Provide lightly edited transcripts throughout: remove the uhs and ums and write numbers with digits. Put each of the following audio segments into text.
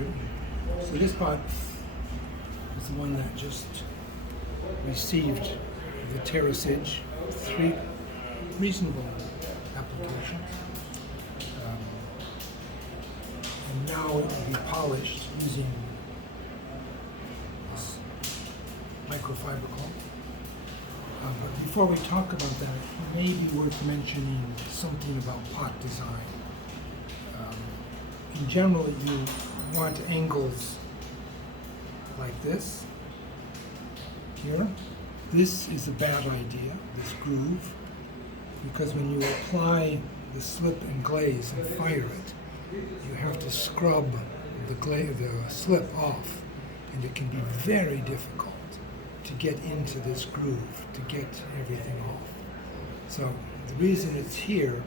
Britain. So this pot is the one that just received the terracage, 3 reasonable applications. And now it will be polished using this microfiber cloth. But before we talk about that, it may be worth mentioning something about pot design. In general, you want angles like this here. This is a bad idea, this groove, because when you apply the slip and glaze and fire it, you have to scrub the slip off, and it can be very difficult to get into this groove, to get everything off. So the reason it's here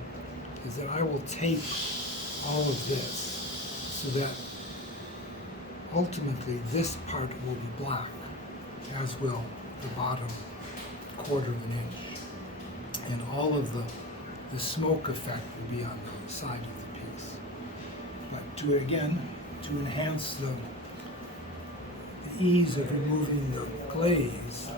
is that I will tape all of this so that ultimately this part will be black, as will the bottom 1/4 of an inch. And all of the smoke effect will be on the side of the piece. But to enhance the ease of removing the glaze,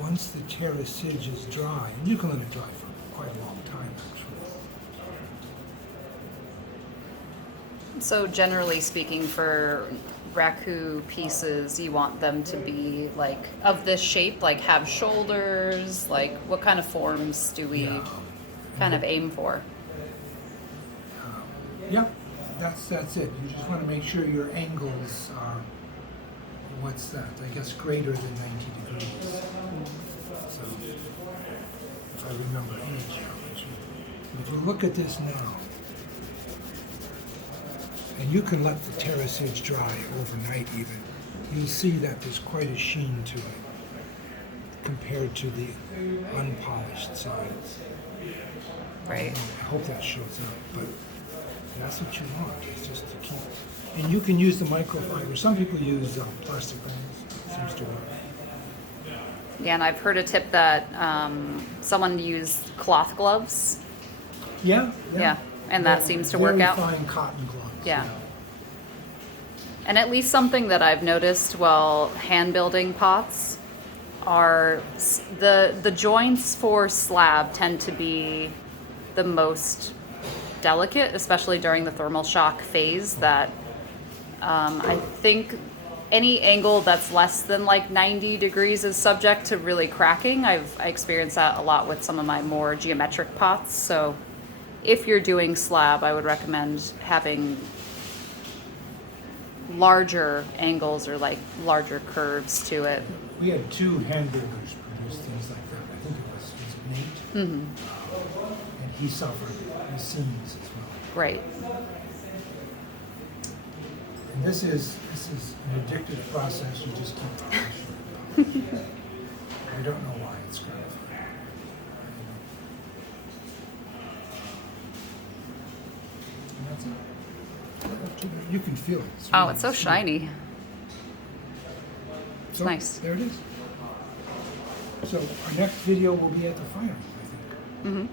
once the terracage is dry, and you can let it dry for quite a long time actually. So generally speaking, for raku pieces, you want them to be like of this shape, like have shoulders, like what kind of forms do we kind of aim for? Yeah, that's it. You just want to make sure your angles are, what's that? I guess greater than 90 degrees. So if I remember any geometry. If you look at this now, and you can let the terracage dry overnight even, you'll see that there's quite a sheen to it compared to the unpolished sides. Right. I hope that shows up, but that's what you want, is just to keep. And you can use the microfiber. Some people use plastic rings. It seems to work. Yeah, and I've heard a tip that someone used cloth gloves. Yeah. Yeah, and that seems to work out. Very fine cotton gloves. Yeah. And at least something that I've noticed while hand building pots are the joints for slab tend to be the most delicate, especially during the thermal shock phase. That I think any angle that's less than like 90 degrees is subject to really cracking. I experienced that a lot with some of my more geometric pots. So if you're doing slab, I would recommend having larger angles or like larger curves to it. We had 2 hand builders produce things like that. I think it was Nate. Mm-hmm. And he suffered the seams as well. Right. And this is an addictive process. You just keep polishing. I don't know why it's gratifying. And that's it. You can feel it. Oh, it's so shiny. So, nice. There it is. So our next video will be at the final, I think. Mm-hmm.